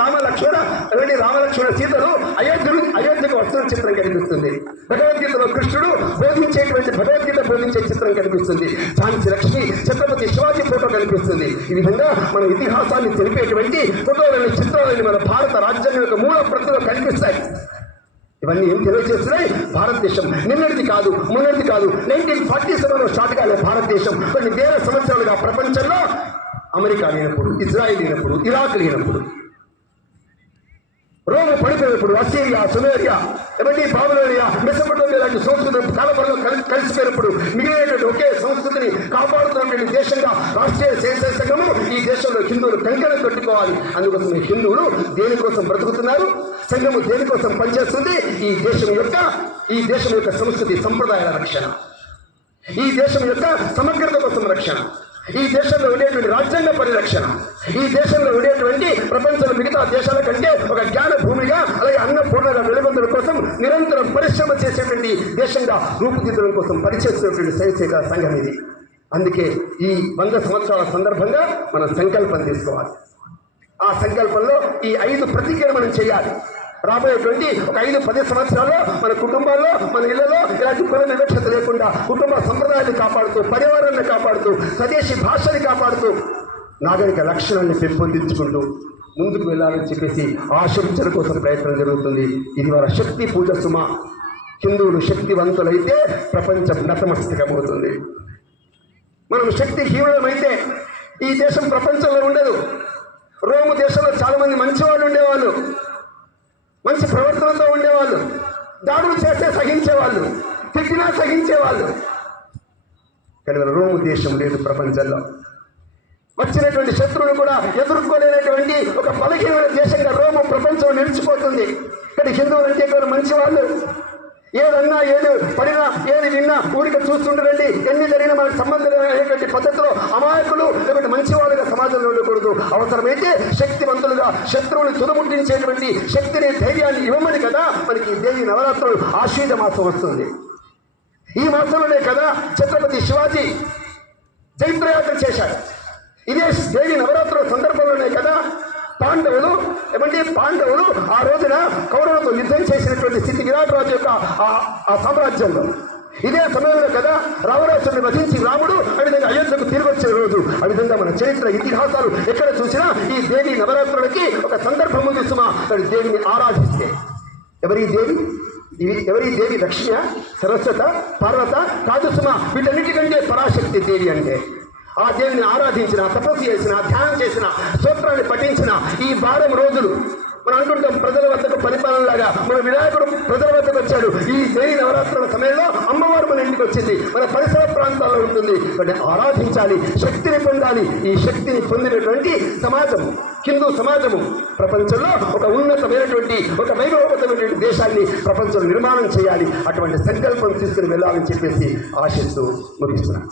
రామలక్ష్మణ సీతలు అయోధ్యకు వస్తున్న చిత్రం కనిపిస్తుంది. భగవద్గీతలో కృష్ణుడు భగవద్గీత బోధించే చిత్రం కనిపిస్తుంది. ఝాన్సీ లక్ష్మి, ఛత్రపతి శివాజీ ఫోటో కనిపిస్తుంది. ఈ విధంగా మన ఇతిహాసాన్ని తెలిపేటువంటి ఫోటోలని, చిత్రాలని మన భారత రాజ్యాంగం యొక్క మూల ప్రతిలో కనిపిస్తాయి. ఇవన్నీ ఏం తెలియజేస్తున్నాయి? భారతదేశం నిన్నటిది కాదు, మొన్నటిది కాదు. 1947లో స్టార్ట్ కాలే భారతదేశం కొన్ని వేల సంవత్సరాలుగా ప్రపంచంలో అమెరికా లేనప్పుడు, ఇజ్రాయిల్ లేనప్పుడు, ఇరాక్ లేనప్పుడు, రోము పడిపోయినప్పుడు, అసీరియా, సుమేరియా, బాబులోనియా, మెసొపొటేమియా లాంటి సంస్కృతులు కాలపరలో కలిసిపోయినప్పుడు మిగిలినటువంటి ఒకే సంస్కృతిని కాపాడుతున్నటువంటి దేశంగా రాష్ట్రీయ స్వయం సంఘము ఈ దేశంలో హిందువులు కంకణం కట్టుకోవాలి. అందుకోసం హిందువులు దేనికోసం బ్రతుకుతున్నారు, సంఘము దేనికోసం పనిచేస్తుంది? ఈ దేశం యొక్క సంస్కృతి సంప్రదాయాల రక్షణ, ఈ దేశం యొక్క సమగ్రత కోసం రక్షణ, ఈ దేశంలో ఉండేటువంటి రాజ్యాంగ పరిరక్షణ, ఈ దేశంలో ఉండేటువంటి ప్రపంచంలో మిగతా దేశాల కంటే ఒక జ్ఞాన భూమిగా, అలాగే అన్నపూర్ణగా వెలుగొందడం కోసం నిరంతరం పరిశ్రమ చేసేటువంటి దేశంగా రూపుదిద్దడం కోసం పనిచేస్తున్నటువంటి స్వయంసేవక సంఘం ఇది. అందుకే ఈ 100 సంవత్సరాల సందర్భంగా మనం సంకల్పం తీసుకోవాలి. ఆ సంకల్పంలో ఈ 5 ప్రతిజ్ఞలు మనం చేయాలి. రాబోయేటువంటి ఒక 5-10 సంవత్సరాల్లో మన కుటుంబాల్లో, మన ఇళ్లలో ఇలాంటి కుల వివక్షత లేకుండా కుటుంబ సంప్రదాయాన్ని కాపాడుతూ, పర్యావరణాన్ని కాపాడుతూ, స్వదేశీ భాషని కాపాడుతూ, నాగరిక లక్షణాన్ని పెంపొందించుకుంటూ ముందుకు వెళ్ళాలని చెప్పేసి ఆశించడం కోసం ప్రయత్నం జరుగుతుంది. ఇది వారి శక్తి పూజ సుమ. హిందువులు శక్తివంతులైతే ప్రపంచం నతమస్తకమవుతుంది. మనం శక్తిహీనులమైతే ఈ దేశం ప్రపంచంలో ఉండదు. రోము దేశంలో చాలా మంది మంచివాళ్ళు ఉండేవాళ్ళు, మంచి ప్రవర్తనతో ఉండేవాళ్ళు, దాడులు చేస్తే సహించేవాళ్ళు, తిట్టినా సహించేవాళ్ళు. కానీ రోము దేశం లేదు. ప్రపంచంలో వచ్చినటువంటి శత్రువులు కూడా ఎదుర్కోలేనటువంటి ఒక బలహీనమైన దేశంగా రోము ప్రపంచం నిలిచిపోతుంది. ఇక్కడ హిందువులు అంటే మంచివాళ్ళు, ఏదన్నా ఏది పడినా ఏది విన్నా ఊరికి చూస్తుంటారండి. ఎన్ని జరిగినా మనకు సంబంధం అనేటువంటి పద్ధతిలో అమాయకులు లేకపోతే మంచి వాళ్ళుగా సమాజంలో ఉండకూడదు. అవసరమైతే శక్తివంతులుగా శత్రువులు తుదముట్టించేటువంటి శక్తిని, ధైర్యాన్ని ఇవ్వమని కదా మనకి దేవి నవరాత్రులు ఆశ్వీజ మాసం వస్తుంది. ఈ మాసంలోనే కదా ఛత్రపతి శివాజీ జైత్రయాత్ర చేశాడు. ఇదే దేవి నవరాత్రుల సందర్భంలోనే కదా పాండవులు ఆ రోజున కౌరవులతో యుద్ధం చేసినటువంటి స్థితి విరాట్ రాజు యొక్క ఆ సామ్రాజ్యంలో. ఇదే సమయంలో కదా రావణాసురుని వధించి రాముడు ఆ విధంగా అయోధ్యకు తిరిగి వచ్చే రోజు. ఆ విధంగా మన చరిత్ర, ఇతిహాసాలు ఎక్కడ చూసినా ఈ దేవి నవరాత్రులకి ఒక సందర్భం ఉంది సుమా. దేవిని ఆరాధిస్తే ఎవరి దేవి? లక్ష్మియా, సరస్వత, పార్వత కాదు సుమా. వీటన్నిటికంటే పరాశక్తి దేవి అంటే. ఆ దేవిని ఆరాధించిన, తపస్సు చేసిన, ధ్యానం చేసిన, స్తోత్రాన్ని పఠించిన ఈ 10 రోజులు మనం అనుకుంటాం ప్రజల వద్దకు పరిపాలనలాగా మన వినాయకుడు ప్రజల వద్దకు వచ్చాడు. ఈ దేవి నవరాత్రుల సమయంలో అమ్మవారు మన ఇంటికి వచ్చింది, మన పరిసర ప్రాంతాల్లో ఉంటుంది. ఆరాధించాలి, శక్తిని పొందాలి. ఈ శక్తిని పొందినటువంటి సమాజము, హిందూ సమాజము ప్రపంచంలో ఒక ఉన్నతమైనటువంటి, ఒక వైభవమైనటువంటి దేశాన్ని ప్రపంచంలో నిర్మాణం చేయాలి. అటువంటి సంకల్పం తీసుకుని వెళ్ళాలని చెప్పేసి ఆశిస్తూ ముగిస్తున్నాను.